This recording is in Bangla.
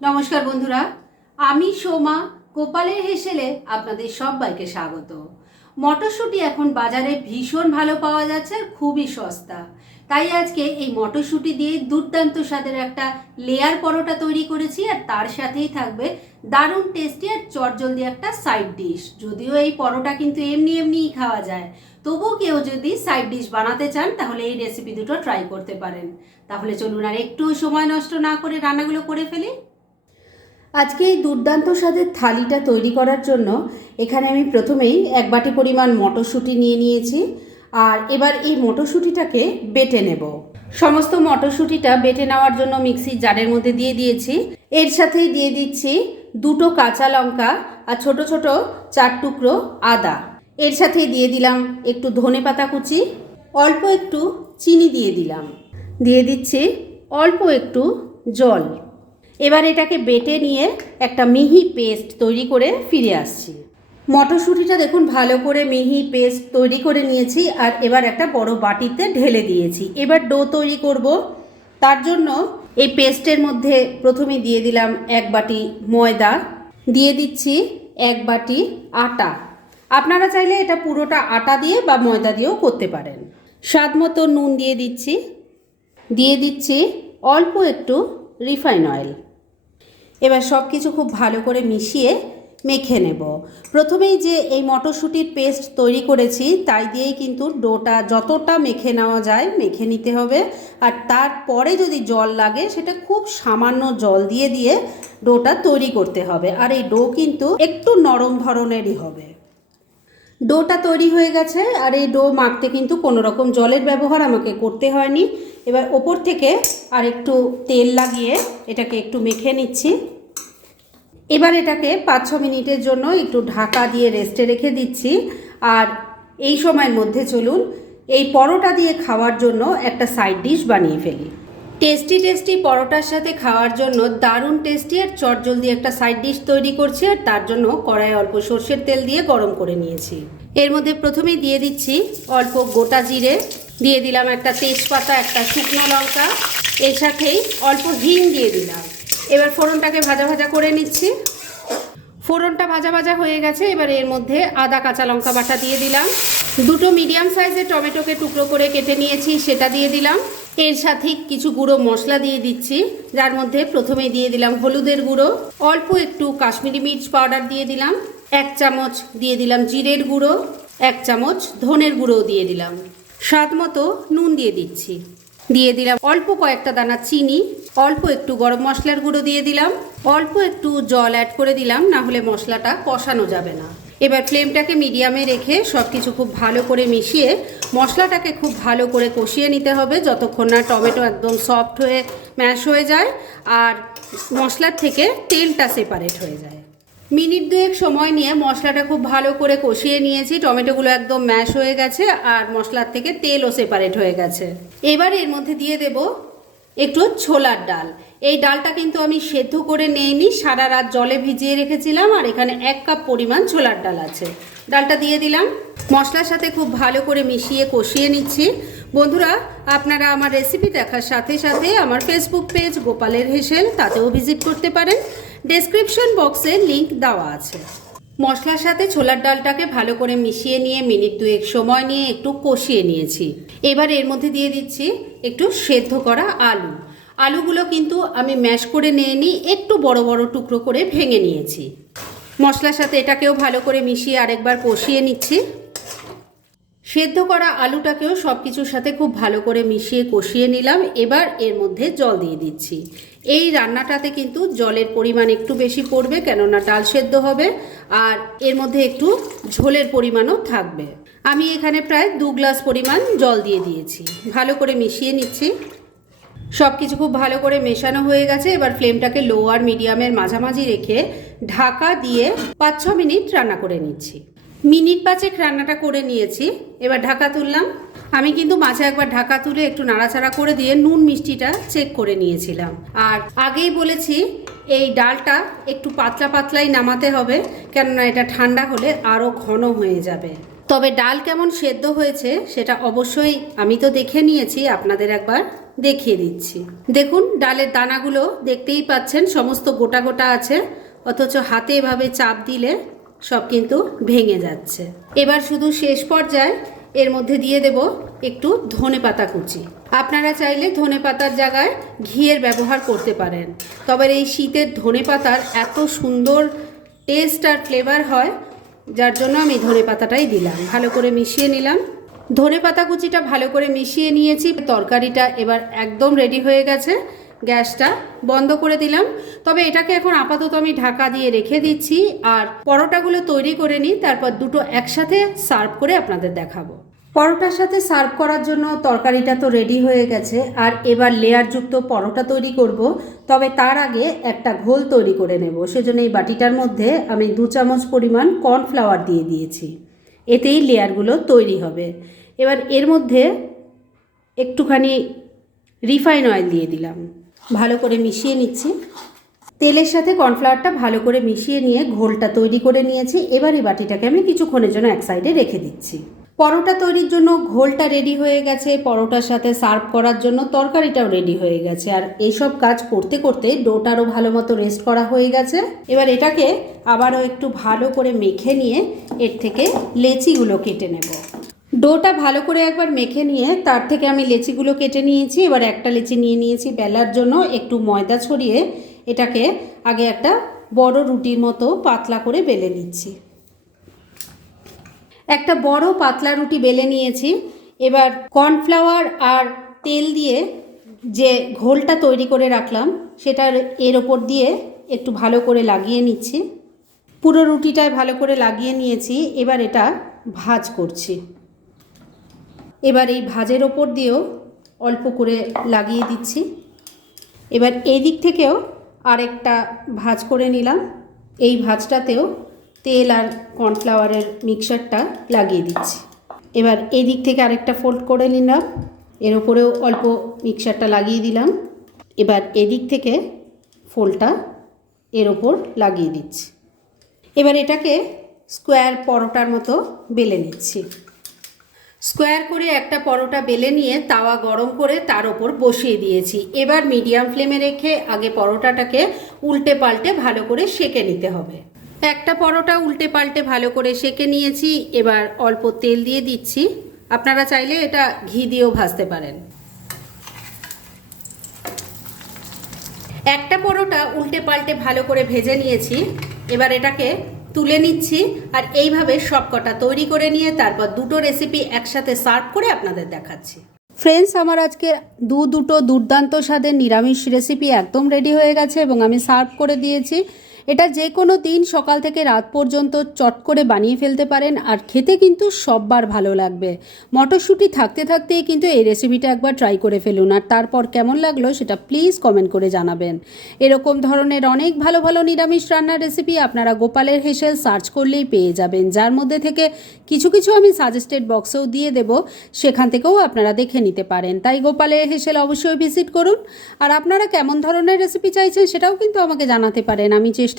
নমস্কার বন্ধুরা, আমি সোমা গোপালের হেসেলে আপনাদের সবাইকে স্বাগত। মটরশুঁটি এখন বাজারে ভীষণ ভালো পাওয়া যাচ্ছে আর খুবই সস্তা। তাই আজকে এই মটরশুঁটি দিয়ে দুর্দান্ত স্বাদের একটা লেয়ার পরোটা তৈরি করেছি আর তার সাথেই থাকবে দারুণ টেস্টি আর চটজলদি একটা সাইড ডিশ যদিও এই পরোটা কিন্তু এমনি এমনিই খাওয়া যায়, তবুও কেউ যদি সাইড ডিশ বানাতে চান তাহলে এই রেসিপি দুটো ট্রাই করতে পারেন। তাহলে চলুন আর একটু সময় নষ্ট না করে রান্নাগুলো করে ফেলি। আজকে এই দুর্দান্ত স্বাদের থালিটা তৈরি করার জন্য এখানে আমি প্রথমেই এক বাটি পরিমাণ মটরশুঁটি নিয়ে নিয়েছি, আর এবার এই মটরশুঁটিটাকে বেটে নেব। সমস্ত মটরশুঁটিটা বেটে নেওয়ার জন্য মিক্সির জারের মধ্যে দিয়ে দিয়েছি। এর সাথেই দিয়ে দিচ্ছি দুটো কাঁচা লঙ্কা আর ছোট ছোট চার টুকরো আদা। এর সাথেই দিয়ে দিলাম একটু ধনে পাতা কুচি, অল্প একটু চিনি দিয়ে দিলাম। দিয়ে দিচ্ছি অল্প একটু জল। এবার এটাকে বেটে নিয়ে একটা মিহি পেস্ট তৈরি করে ফিরে আসছি। মটরশুঁটিটা দেখুন, ভালো করে মিহি পেস্ট তৈরি করে নিয়েছি আর এবার একটা বড় বাটিতে ঢেলে দিয়েছি। এবার ডো তৈরি করব। তার জন্য এই পেস্টের মধ্যে প্রথমে দিয়ে দিলাম এক বাটি ময়দা, দিয়ে দিচ্ছি এক বাটি আটা। আপনারা চাইলে এটা পুরোটা আটা দিয়ে বা ময়দা দিয়েও করতে পারেন। স্বাদ মতো নুন দিয়ে দিচ্ছি। দিয়ে দিচ্ছি অল্প একটু রিফাইন অয়েল। এবার সব কিছু খুব ভালো করে মিশিয়ে মেখে নেব। প্রথমেই যে এই মটরশুঁটির পেস্ট তৈরি করেছি, তাই দিয়েই কিন্তু ডোটা যতটা মেখে নেওয়া যায় মেখে নিতে হবে। আর তারপরে যদি জল লাগে, সেটা খুব সামান্য জল দিয়ে দিয়ে ডোটা তৈরি করতে হবে। আর এই ডো কিন্তু একটু নরম ধরনেরই হবে। ডোটা তৈরি হয়ে গেছে আর এই ডো মাখতে কিন্তু কোনো রকম জলের ব্যবহার আমাকে করতে হয়নি। এবার ওপর থেকে আর একটু তেল লাগিয়ে এটাকে একটু মেখে নিচ্ছি। এবার এটাকে পাঁচ ছ মিনিটের জন্য একটু ঢাকা দিয়ে রেস্টে রেখে দিচ্ছি। আর এই সময়ের মধ্যে চলুন, এই পরোটা দিয়ে খাওয়ার জন্য একটা সাইড ডিশ বানিয়ে ফেলি। টেস্টি টেস্টি পরোটার সাথে খাওয়ার জন্য দারুণ টেস্টি আর চটজলদি একটা সাইড ডিশ তৈরি করছি আর তার জন্য কড়াই অল্প সর্ষের তেল দিয়ে গরম করে নিয়েছি। এর মধ্যে প্রথমেই দিয়ে দিচ্ছি অল্প গোটা জিরে, দিয়ে দিলাম একটা তেজপাতা, একটা শুকনো লঙ্কা, এর সাথেই অল্প হিং দিয়ে দিলাম। এবার ফোড়নটাকে ভাজা ভাজা করে নিচ্ছি। ফোড়নটা ভাজা ভাজা হয়ে গেছে, এবার এর মধ্যে আদা, কাঁচা লঙ্কা বাটা দিয়ে দিলাম। দুটো মিডিয়াম সাইজের টমেটোকে টুকরো করে কেটে নিয়েছি, সেটা দিয়ে দিলাম। এর সাথে কিছু গুঁড়ো মশলা দিয়ে দিচ্ছি, যার মধ্যে প্রথমে দিয়ে দিলাম হলুদের গুঁড়ো, অল্প একটু কাশ্মীরি মির্চ পাউডার দিয়ে দিলাম, এক চামচ দিয়ে দিলাম জিরের গুঁড়ো, এক চামচ ধনের গুঁড়ো দিয়ে দিলাম। স্বাদ মতো নুন দিয়ে দিচ্ছি। দিয়ে দিলাম অল্প কয়েকটা দানা চিনি, অল্প একটু গরম মশলার গুঁড়ো দিয়ে দিলাম, অল্প একটু জল অ্যাড করে দিলাম না হলে মশলাটা কষানো যাবে না। এবার ফ্লেমটাকে মিডিয়ামে রেখে সব কিছু খুব ভালো করে মিশিয়ে মশলাটাকে খুব ভালো করে কষিয়ে নিতে হবে যতক্ষণ না টমেটো একদম সফট হয়ে ম্যাশ হয়ে যায় আর মশলার থেকে তেলটা সেপারেট হয়ে যায়। মিনিট দুয়েক সময় নিয়ে মশলাটা খুব ভালো করে কষিয়ে নিয়েছি, টমেটোগুলো একদম ম্যাশ হয়ে গেছে আর মশলার থেকে তেলও সেপারেট হয়ে গেছে। এবার এর মধ্যে দিয়ে দেব একটু ছোলার ডাল। এই ডালটা কিন্তু আমি সেদ্ধ করে নেইনি, সারা রাত জলে ভিজিয়ে রেখেছিলাম আর এখানে এক কাপ পরিমাণ ছোলার ডাল আছে। ডালটা দিয়ে দিলাম। মশলার সাথে খুব ভালো করে মিশিয়ে কষিয়ে নিচ্ছি। বন্ধুরা, আপনারা আমার রেসিপি দেখার সাথে সাথে আমার ফেসবুক পেজ গোপালের হেসেল, তাতেও ভিজিট করতে পারেন। ডেসক্রিপশন বক্সে লিংক দেওয়া আছে। মশলার সাথে ছোলার ডালটাকে ভালো করে মিশিয়ে নিয়ে মিনিট দুয়েক সময় নিয়ে একটু কষিয়ে নিয়েছি। এবার এর মধ্যে দিয়ে দিচ্ছি একটু সেদ্ধ করা আলু। আলুগুলো কিন্তু আমি ম্যাশ করে নিয়ে নিই একটু বড় বড় টুকরো করে ভেঙে নিয়েছি। মশলার সাথে এটাকেও ভালো করে মিশিয়ে আরেকবার কষিয়ে নিচ্ছি। সেদ্ধ করা আলুটাকেও সব কিছুর সাথে খুব ভালো করে মিশিয়ে কষিয়ে নিলাম। এবার এর মধ্যে জল দিয়ে দিচ্ছি। এই রান্নাটাতে কিন্তু জলের পরিমাণ একটু বেশি পড়বে, কেননা ডাল সেদ্ধ হবে, আর এর মধ্যে একটু ঝোলের পরিমাণও থাকবে। আমি এখানে প্রায় দু গ্লাস পরিমাণ জল দিয়ে দিয়েছি। ভালো করে মিশিয়ে নিচ্ছি। সব কিছু খুব ভালো করে মেশানো হয়ে গেছে। এবার ফ্লেমটাকে লো আর মিডিয়ামের মাঝামাঝি রেখে ঢাকা দিয়ে পাঁচ ছ মিনিট রান্না করে নিচ্ছি। মিনিট পাঁচেক রান্নাটা করে নিয়েছি। এবার ঢাকা তুললাম। আমি কিন্তু মাঝে একবার ঢাকা তুলে একটু নাড়াচাড়া করে দিয়ে নুন মিষ্টিটা চেক করে নিয়েছিলাম। আর আগেই বলেছি, এই ডালটা একটু পাতলা পাতলাই নামাতে হবে, কেননা এটা ঠান্ডা হলে আরও ঘন হয়ে যাবে। তবে ডাল কেমন সেদ্ধ হয়েছে সেটা অবশ্যই আমি তো দেখে নিয়েছি, আপনাদের একবার দেখিয়ে দিচ্ছি। দেখুন, ডালের দানাগুলো দেখতেই পাচ্ছেন, সমস্ত গোটা গোটা আছে, অথচ হাতে এভাবে চাপ দিলে সব কিন্তু ভেঙে যাচ্ছে। এবার শুধু শেষ পর্যায়ে এর মধ্যে দিয়ে দেব একটু ধনে পাতা কুচি। আপনারা চাইলে ধনে পাতার জায়গায় ঘিয়ের ব্যবহার করতে পারেন। তবে এই শীতের ধনে পাতার এত সুন্দর টেস্ট আর ফ্লেভার হয়, যার জন্য আমি ধনে পাতাটাই দিলাম। ভালো করে মিশিয়ে নিলাম। ধনে পাতা কুচিটা ভালো করে মিশিয়ে নিয়েছি। তরকারিটা এবার একদম রেডি হয়ে গেছে। গ্যাসটা বন্ধ করে দিলাম। তবে এটাকে এখন আপাতত আমি ঢাকা দিয়ে রেখে দিচ্ছি আর পরোটাগুলো তৈরি করে নিই, তারপর দুটো একসাথে সার্ভ করে আপনাদের দেখাবো। পরোটার সাথে সার্ভ করার জন্য তরকারিটা তো রেডি হয়ে গেছে আর এবার লেয়ারযুক্ত পরোটা তৈরি করব। তবে তার আগে একটা ঘোল তৈরি করে নেব। সেজন্য এই বাটিটার মধ্যে আমি দু চামচ পরিমাণ কর্নফ্লাওয়ার দিয়ে দিয়েছি। এতেই লেয়ারগুলো তৈরি হবে। এবার এর মধ্যে একটুখানি রিফাইন অয়েল দিয়ে দিলাম। ভালো করে মিশিয়ে নিচ্ছি। তেলের সাথে কর্নফ্লাওয়ারটা ভালো করে মিশিয়ে নিয়ে ঘোলটা তৈরি করে নিয়েছি। এবার এই বাটিটাকে আমি কিছুক্ষণের জন্য এক সাইডে রেখে দিচ্ছি। পরোটা তৈরির জন্য ঘোলটা রেডি হয়ে গেছে। পরোটার সাথে সার্ভ করার জন্য তরকারিটাও রেডি হয়ে গেছে। আর এইসব কাজ করতে করতে ডোটারও ভালো মতো রেস্ট করা হয়ে গেছে। এবার এটাকে আবারও একটু ভালো করে মেখে নিয়ে এর থেকে লেচিগুলো কেটে নেব। ডোটা ভালো করে একবার মেখে নিয়ে, তার থেকে আমি লেচিগুলো কেটে নিয়েছি, এবার একটা লেচি নিয়ে নিয়েছি বেলার জন্য, একটু ময়দা ছড়িয়ে এটাকে আগে একটা বড় রুটির মতো পাতলা করে বেলে নিচ্ছি। একটা বড় পাতলা রুটি বেলে নিয়েছি, এবার কর্নফ্লাওয়ার আর তেল দিয়ে যে ঘোলটা তৈরি করে রাখলাম, সেটার এর ওপর দিয়ে একটু ভালো করে লাগিয়ে নিচ্ছি। পুরো রুটিটায় ভালো করে লাগিয়ে নিয়েছি, এবার এটা ভাজ করছি। এবার এই ভাজের ওপর দিয়েও অল্প করে লাগিয়ে দিচ্ছি। এবার এই দিক থেকেও আরেকটা ভাজ করে নিলাম। এই ভাজটাতেও তেল আর কর্নফ্লাওয়ারের মিক্সারটা লাগিয়ে দিচ্ছি। এবার এই দিক থেকে আরেকটা ফোল্ড করে নিলাম। এর ওপরেও অল্প মিক্সারটা লাগিয়ে দিলাম। এবার এদিক থেকে ফোল্ডটা এর ওপর লাগিয়ে দিচ্ছি। এবার এটাকে স্কোয়ার পরোটার মতো বেলে নিচ্ছি। স্কোয়ার করে একটা পরোটা বেলে নিয়ে তাওয়া গরম করে তার ওপর বসিয়ে দিয়েছি। এবার মিডিয়াম ফ্লেমে রেখে আগে পরোটাটাকে উল্টে পাল্টে ভালো করে সেকে নিতে হবে। একটা পরোটা উল্টে পাল্টে ভালো করে সেকে নিয়েছি, এবার অল্প তেল দিয়ে দিচ্ছি। আপনারা চাইলে এটা ঘি দিয়েও ভাজতে পারেন। একটা পরোটা উল্টে পাল্টে ভালো করে ভেজে নিয়েছি। এবার এটাকে তুলে নিচ্ছি আর এইভাবে সবকটা তৈরি করে নিয়ে তারপর দুটো রেসিপি একসাথে সার্ভ করে আপনাদের দেখাচ্ছি। ফ্রেন্ডস আমার আজকে দু দুটো দুর্দান্ত স্বাদের নিরামিষ রেসিপি একদম রেডি হয়ে গেছে এবং আমি সার্ভ করে দিয়েছি। এটা যে কোনো দিন সকাল থেকে রাত পর্যন্ত চট করে বানিয়ে ফেলতে পারেন আর খেতে কিন্তু সববার ভালো লাগবে। মটরশুঁটি থাকতে থাকতেই কিন্তু এই রেসিপিটা একবার ট্রাই করে ফেলুন আর তারপর কেমন লাগল সেটা প্লিজ কমেন্ট করে জানাবেন। এরকম ধরনের অনেক ভালো ভালো নিরামিষ রান্নার রেসিপি আপনারা গোপালের হেসেল সার্চ করলেই পেয়ে যাবেন। যার মধ্যে থেকে কিছু কিছু আমি সাজেস্টেড বক্সেও দিয়ে দেব, সেখান থেকেও আপনারা দেখে নিতে পারেন। তাই গোপালের হেসেল অবশ্যই ভিজিট করুন। আর আপনারা কেমন ধরনের রেসিপি চাইছেন সেটাও কিন্তু আমাকে জানাতে পারেন। আমি